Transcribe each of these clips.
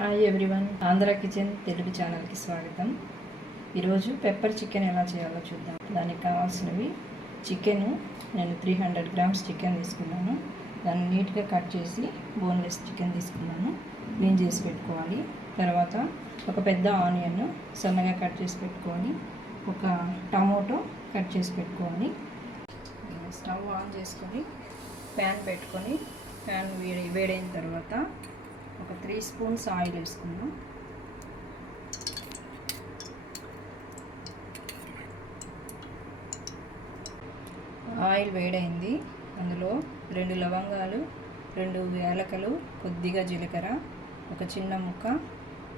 Hi everyone, Andhra kitchen Telugu ఛానల్కి స్వాగతం. ఈరోజు పెప్పర్ చికెన్ ఎలా చేయాలో చూద్దాం. దానికి కావాల్సినవి చికెను, నేను 300 గ్రామ్స్ చికెన్ తీసుకున్నాను. దాన్ని నీట్గా కట్ చేసి బోన్లెస్ చికెన్ తీసుకున్నాను. క్లీన్ చేసి పెట్టుకోవాలి. తర్వాత ఒక పెద్ద ఆనియన్ సన్నగా కట్ చేసి పెట్టుకోవాలి. ఒక టమోటో కట్ చేసి పెట్టుకోవాలి. స్టవ్ ఆన్ చేసుకొని ప్యాన్ పెట్టుకొని ప్యాన్ వేడైన తర్వాత ఒక 3 స్పూన్స్ ఆయిల్ వేసుకుందాం. ఆయిల్ వేడైంది. అందులో 2 లవంగాలు, 2 యాలకులు, కొద్దిగా జీలకర్ర, ఒక చిన్న ముక్క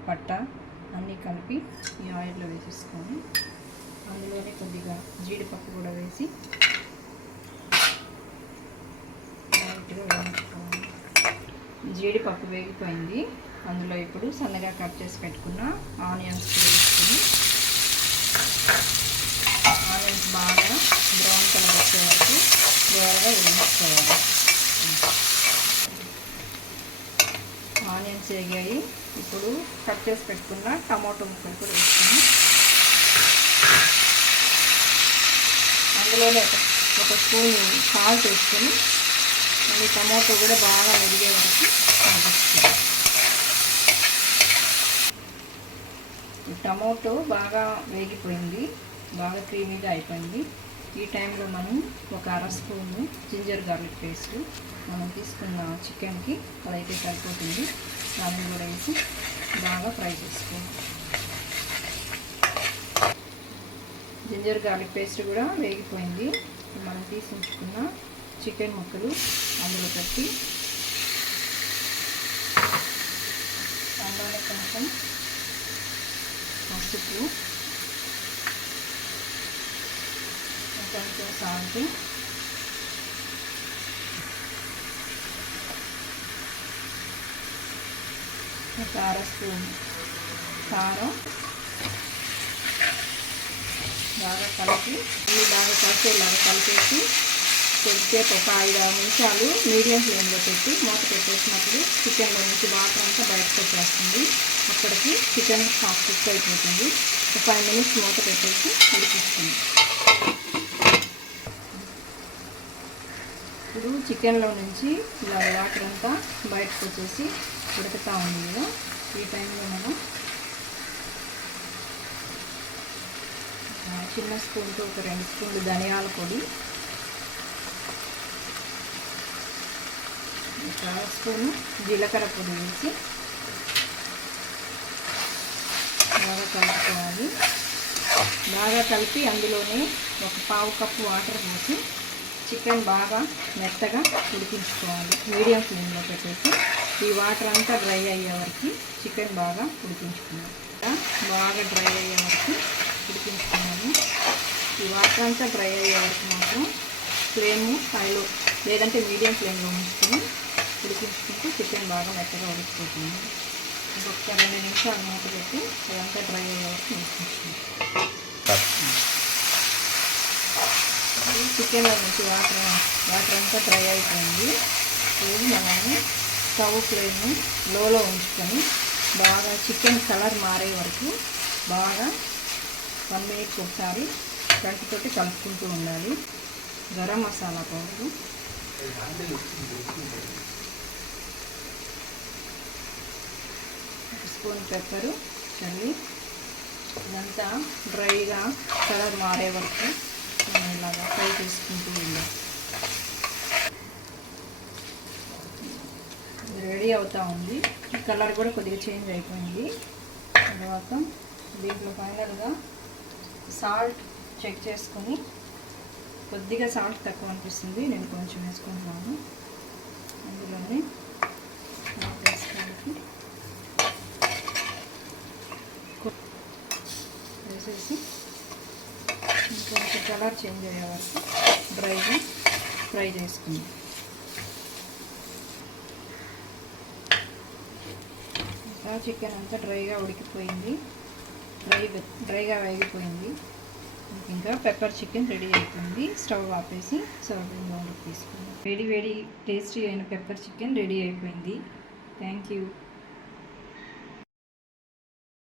పట్ట అన్నీ కలిపి ఈ ఆయిల్లో వేసేసుకొని అందులోనే కొద్దిగా జీడిపప్పు కూడా వేసి లైట్గా వేయించుకోవాలి. జీడిపప్పు వేగిపోయింది. అందులో ఇప్పుడు సన్నగా కట్ చేసి పెట్టుకున్న ఆనియన్స్ వేసుకుని ఆనియన్స్ బాగా బ్రౌన్ కలర్ వచ్చే వరకు దూరగా వేయించుకోవాలి. ఆనియన్స్ వేగాయి. ఇప్పుడు కట్ చేసి పెట్టుకున్న టమాటో ముక్కలు కూడా వేసుకుని అందులోనే ఒక స్పూన్ సాల్ట్ వేసుకొని ఈ టమాటో కూడా బాగా మెరిగే వరకు కలుపుకోవాలి. టమాటో బాగా వేగిపోయింది, బాగా క్రీమీగా అయిపోయింది. ఈ టైంలో మనం ఒక 1/2 స్పూన్ జింజర్ గార్లిక్ పేస్ట్ మనం తీసుకున్న చికెన్కి అదైతే సరిపోతుంది. దాన్ని కూడా వేసి బాగా ఫ్రై చేసుకోవాలి. జింజర్ గార్లిక్ పేస్ట్ కూడా వేగిపోయింది. మనం తీసి ఉంచుకున్న చికెన్ ముక్కలు అందులో పెట్టి అందులోనే కొంచెం పసుపు, కొంచెం సాల్ట్, ఒక 1/2 స్పూన్ కారం బాగా కలిపి బాగా కలిసేలాగా కలిపేసి కొద్దిసేపు ఒక 5-6 నిమిషాలు మీడియం ఫ్లేమ్లో పెట్టి మూత పెట్టేసినప్పుడు చికెన్లో నుంచి వాటర్ అంతా బయటకు వచ్చేస్తుంది. అప్పటికి చికెన్ హాఫ్ కుక్ అయిపోతుంది. ఒక 5 మినిట్స్ మూత పెట్టేసి ఉడికిస్తుంది. ఇప్పుడు చికెన్లో నుంచి ఇలా వాటర్ అంతా బయటకు వచ్చేసి ఉడుకుతూ ఉంది కదా. ఈ టైంలో మనం చిన్న స్పూన్తో ఒక 2 స్పూన్లు ధనియాల పొడి, ఒక 1 స్పూను జీలకర్ర పొడి వేసి బాగా కలుపుకోవాలి. బాగా కలిపి అందులోనే ఒక 1/4 కప్పు వాటర్ పోసి చికెన్ బాగా మెత్తగా ఉడికించుకోవాలి. మీడియం ఫ్లేమ్లో పెట్టేసి ఈ వాటర్ అంతా డ్రై అయ్యే వరకు చికెన్ బాగా ఉడికించుకున్నాము. బాగా డ్రై అయ్యే వరకు ఉడికించుకున్నాము. ఈ వాటర్ అంతా డ్రై అయ్యే వరకు మాత్రం ఫ్లేమ్ హైలో లేదంటే మీడియం ఫ్లేమ్లో ఉంచుకొని ఉడికించుకుంటూ చికెన్ బాగా మెత్తగా ఉడికిపోతుంది. ఇంకొక 2 నిమిషాలు మూత పెట్టి అదంతా డ్రై అయ్యే వరకు ఉడికించుకుంటాం. చికెన్లో నుంచి వాటర్ అంతా డ్రై అయిపోయింది. ఇప్పుడు మనము స్టవ్ ఫ్లేమ్ని లోలో ఉంచుకొని బాగా చికెన్ కలర్ మారే వరకు బాగా 1 మినిట్ ఒకసారి గంటతోటి కలుపుకుంటూ ఉండాలి. Garam masala powder, spoon pepper చల్లి ఇదంతా డ్రైగా కలర్ మారే వరకు ఇలాగా ఫ్రై చేసుకుంటూ ఉండాలి. రెడీ అవుతూ ఉంది. కలర్ కూడా కొద్దిగా చేంజ్ అయిపోయింది. తర్వాత దీంట్లో ఫైనల్గా సాల్ట్ చెక్ చేసుకొని కొద్దిగా సాల్ట్ తక్కువ అనిపిస్తుంది, నేను కొంచెం వేసుకుంటున్నాను. అందులోనే వేసేసి ఇంకొంచెం కలర్ చేంజ్ అయ్యే వరకు డ్రైగా ఫ్రై చేసుకుందాం. చికెన్ అంతా డ్రైగా ఉడికిపోయింది, డ్రైగా వేగిపోయింది. ఇంకా పెప్పర్ చికెన్ రెడీ అయిపోయింది. స్టవ్ ఆపేసి సర్వింగ్ బౌల్లోకి తీసుకుందాం. వేడి టేస్టీ అయిన పెప్పర్ చికెన్ రెడీ అయిపోయింది. Thank you.